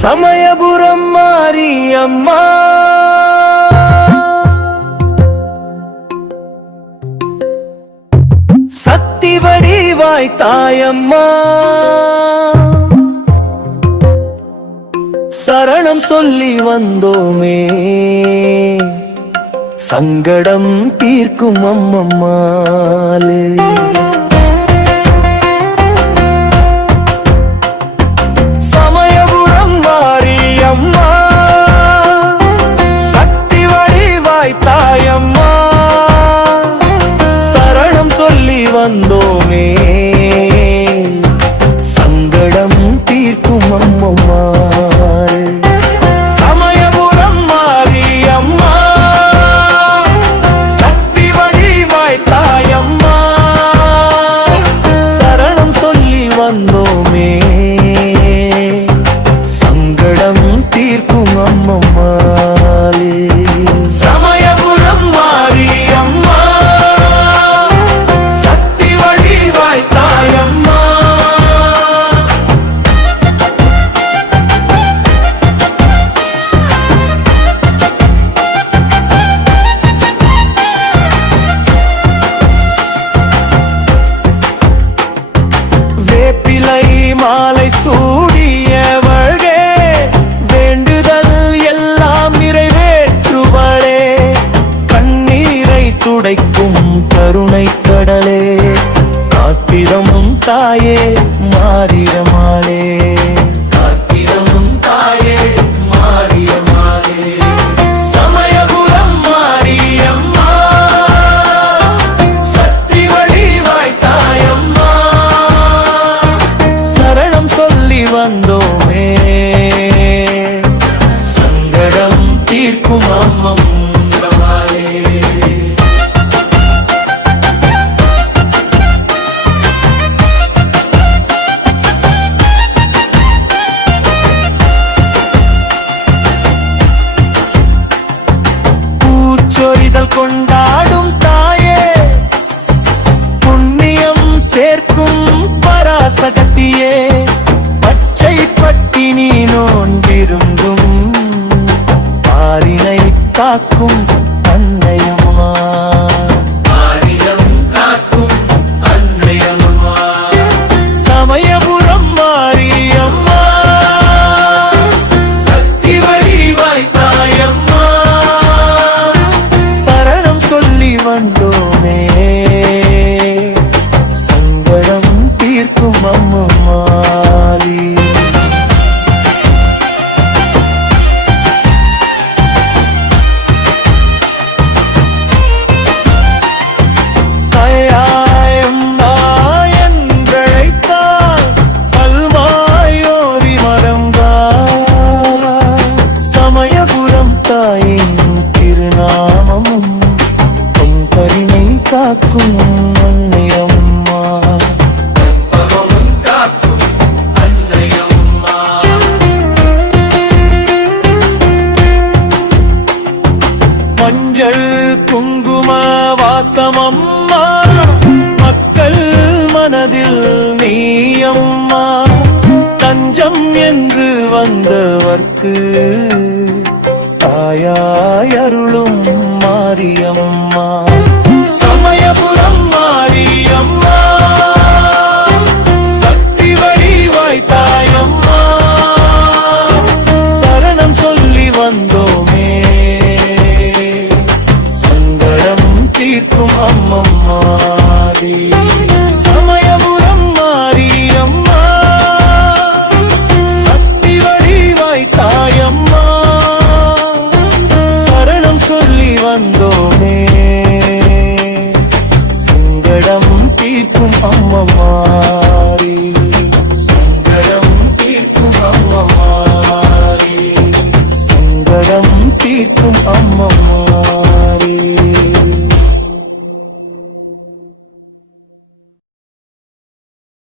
சமயபுரம் மாரியம்மா சக்தி வடிவாய் தாயம்மா சரணம் சொல்லி வந்தோமே சங்கடம் தீர்க்கும் அம்மம்மாளே சமயபுரம் மாரியம்மா சக்தி வடிவாய் தாயம்மா சரணம் சொல்லி வந்தோமே சங்கடம் தீர்க்கும் அம்மம்மா மாலை சூடியவளே வேண்டுதல் எல்லாம் நிறைவேற்றுவளே கண்ணீரை துடைக்கும் கருணை கடலே காத்திரமும் தாயே மாரியம்மாளே காத்திரமும் தாயே மாரியம்மாளே சமயபுரம் மாரியம்மா சக்தி வடிவாய் தாயம்மா வந்தோமே சங்கடம் தீர்க்கும் அம்மம்மாளே பூச்சொரிதல் கொண்டாடும் தாயே புண்ணியம் சேர்க்கும் பராசக்தியே பட்டினி நோன்பிருந்தும் பாரினை காக்கும் அன்னையம்மா பாரினம் காக்கும் அன்னையம்மா சமயபுரம் மாரியம்மா சக்தி வடிவாய் தாயம்மா சரணம் சொல்லி வந்தோமே சங்கடம் தீர்க்கும் அம்மம்மாளே திருநாமமும் கரிணை காக்கும் அன்னையம்மா காக்கும் அன்னையம்மா மஞ்சள் குங்கும வாசமம்மா மக்கள் மனதில் நீயம்மா தஞ்சம் என்று வந்தவர்க்கு தாயாய் அருளும் மாரியம்மா